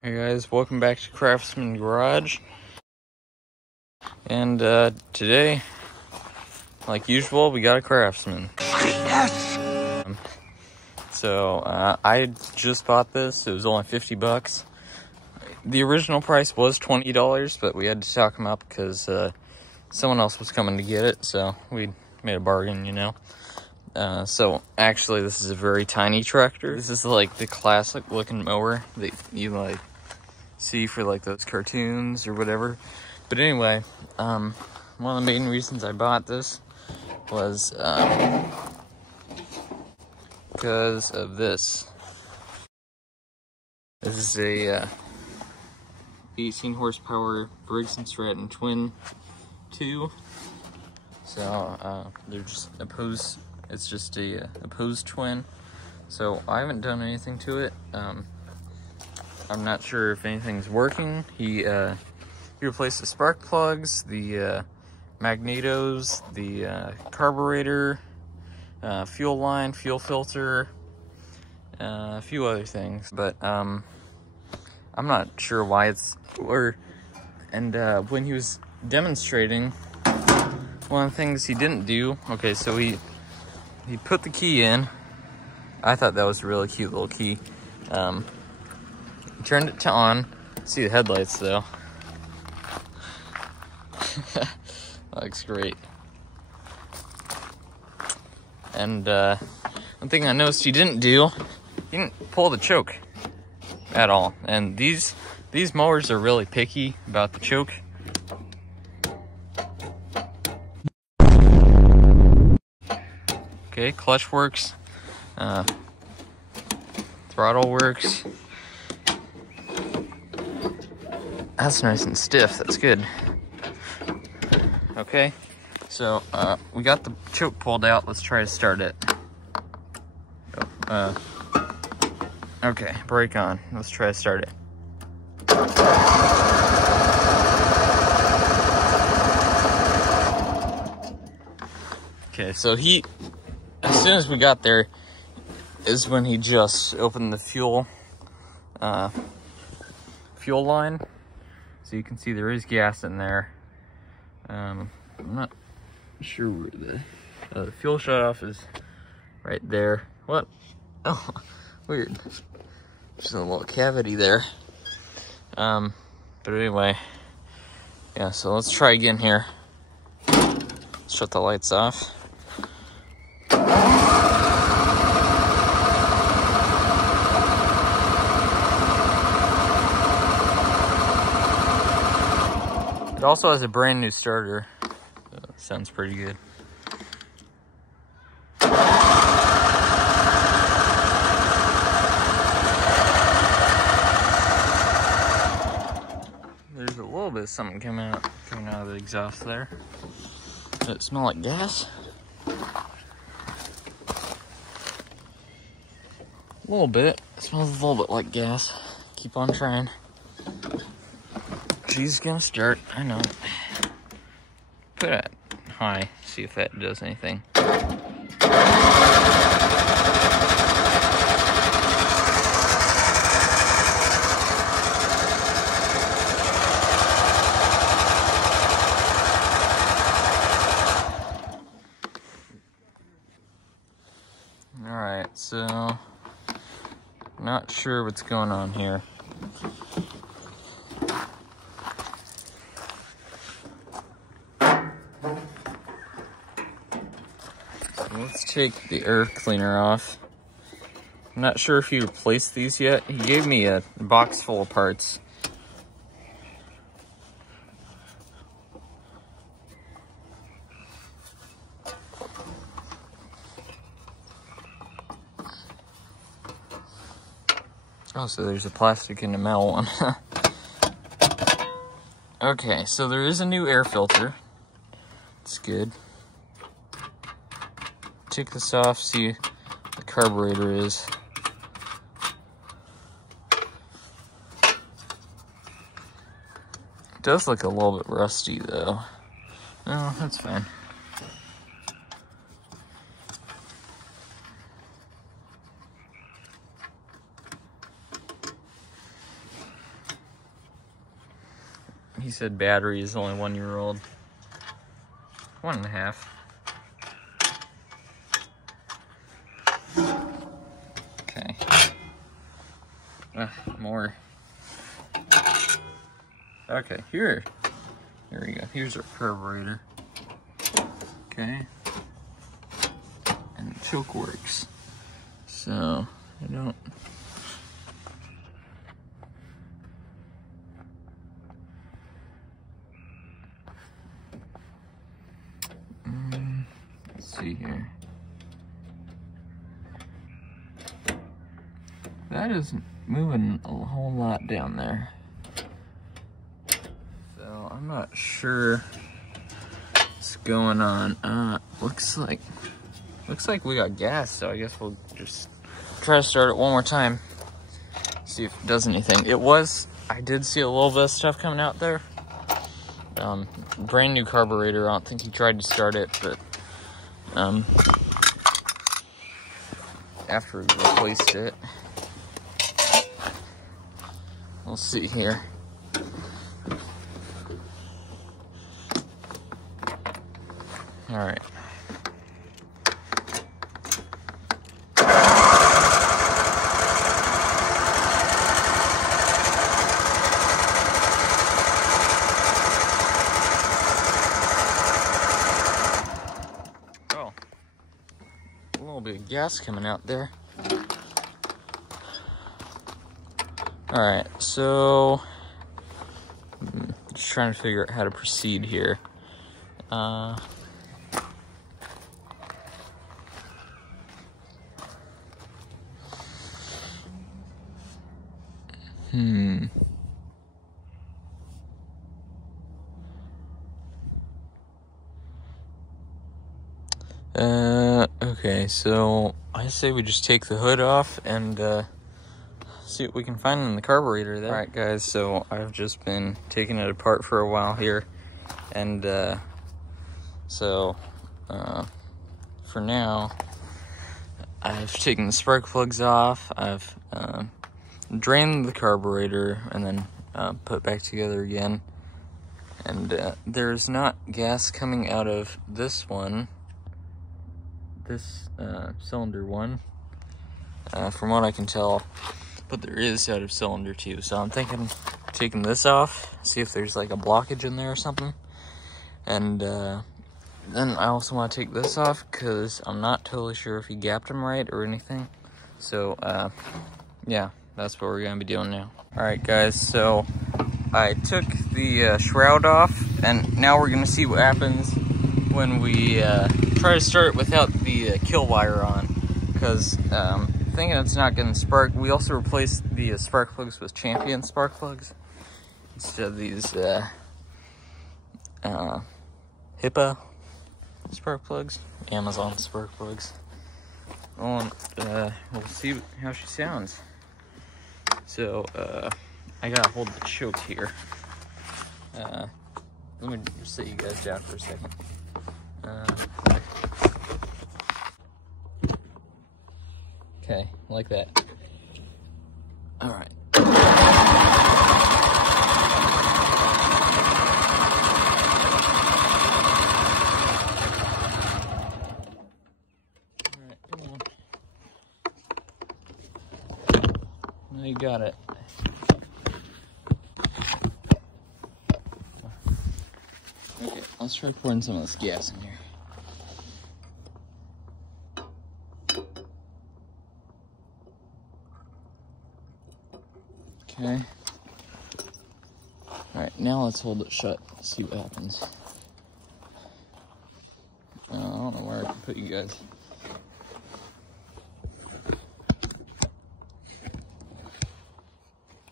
Hey guys, welcome back to Craftsman Garage. And today, like usual, we got a Craftsman. Yes! I just bought this. It was only 50 bucks. The original price was $20, but we had to talk them up because someone else was coming to get it, so we made a bargain, you know. So actually, this is a very tiny tractor. This is like the classic looking mower that you like see for like those cartoons or whatever. But anyway, one of the main reasons I bought this was because of this. This is a 18 horsepower Briggs & Stratton Twin 2. So they're just opposed. It's just a opposed twin. So I haven't done anything to it. I'm not sure if anything's working. He replaced the spark plugs, the magnetos, the carburetor, fuel line, fuel filter, a few other things. But I'm not sure why it's when he was demonstrating, one of the things he didn't do. Okay, so he put the key in. I thought that was a really cute little key. Turned it to on. See the headlights though. That looks great. And one thing I noticed he didn't do, he didn't pull the choke at all. And these mowers are really picky about the choke. Okay, clutch works. Throttle works. That's nice and stiff. That's good. Okay, so we got the choke pulled out. Let's try to start it. Okay, brake on. Let's try to start it. Okay, so as soon as we got there, is when he just opened the fuel line. So you can see there is gas in there. I'm not sure where the fuel shutoff is. Right there. What? Oh, weird. There's a little cavity there. But anyway, yeah. So let's try again here. Let's shut the lights off. It also has a brand new starter. Sounds pretty good. There's a little bit of something coming out of the exhaust there. Does it smell like gas? A little bit. It smells a little bit like gas. Keep on trying. She's gonna start, I know. Put it high, see if that does anything. Alright, so not sure what's going on here. Let's take the air cleaner off. I'm not sure if he replaced these yet. He gave me a box full of parts. Oh, so there's a plastic and a metal one. Okay, so there is a new air filter. It's good. Take this off, see what the carburetor is. It does look a little bit rusty though. No, that's fine. he said battery is only 1 year old. 1.5. Okay. More. Okay, here we go. Here's our carburetor. Okay. And the choke works. So, I don't... let's see here. That isn't moving a whole lot down there. So, I'm not sure what's going on. Looks like we got gas, so I guess we'll just try to start it one more time. See if it does anything. I did see a little bit of stuff coming out there. Brand new carburetor. I don't think he tried to start it, but after we replaced it, we'll see here. All right. Oh, a little bit of gas coming out there. All right, so just trying to figure out how to proceed here. Okay, so I say we just take the hood off and see what we can find in the carburetor there. All right, guys, so I've just been taking it apart for a while here, and for now, I've taken the spark plugs off. I've drained the carburetor and then put back together again. And there's not gas coming out of this one, this cylinder one, from what I can tell, but there is out of cylinder 2. So I'm thinking taking this off, see if there's like a blockage in there or something. And then I also want to take this off because I'm not totally sure if he gapped them right or anything. So yeah, that's what we're gonna be doing now. All right, guys, so I took the shroud off, and now we're gonna see what happens when we try to start it without the kill wire on, because thinking it's not gonna spark. We also replaced the spark plugs with Champion spark plugs instead of these HIPAA spark plugs, Amazon spark plugs. Well, we'll see how she sounds. So I gotta hold the choke here. Let me just sit you guys down for a second. Okay, like that. All right. All right, come on. Now you got it. Okay, let's try pouring some of this gas in here. Okay. Alright, now let's hold it shut, see what happens. I don't know where I can put you guys.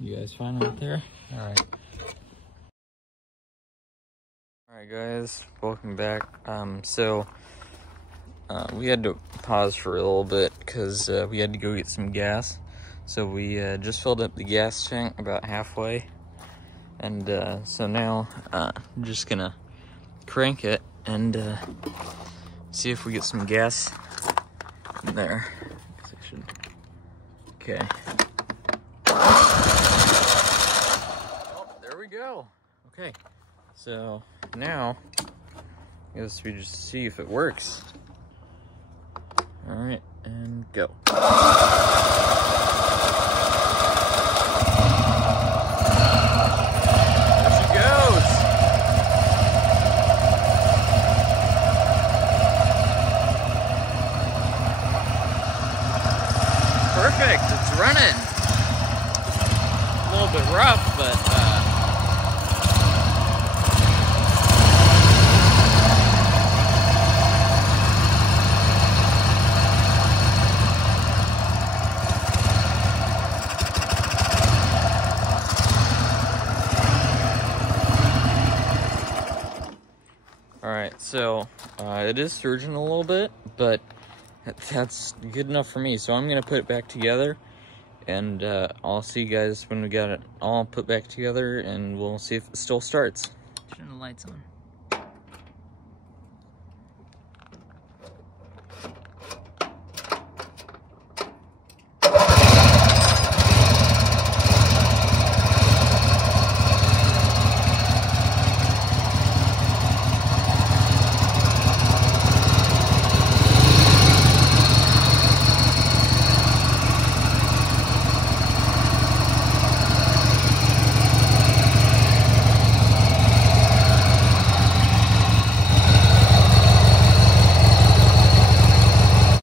You guys fine out there? Alright. Alright guys, welcome back. We had to pause for a little bit because we had to go get some gas. So we just filled up the gas tank about halfway. And so now I'm just gonna crank it and see if we get some gas in there. Okay. Oh, there we go. Okay, so now I guess we just see if it works. All right, and go. There she goes. Perfect, it's running. A little bit rough, but Alright, so it is surging a little bit, but that's good enough for me. So I'm going to put it back together, and I'll see you guys when we got it all put back together, and we'll see if it still starts. Turn the lights on.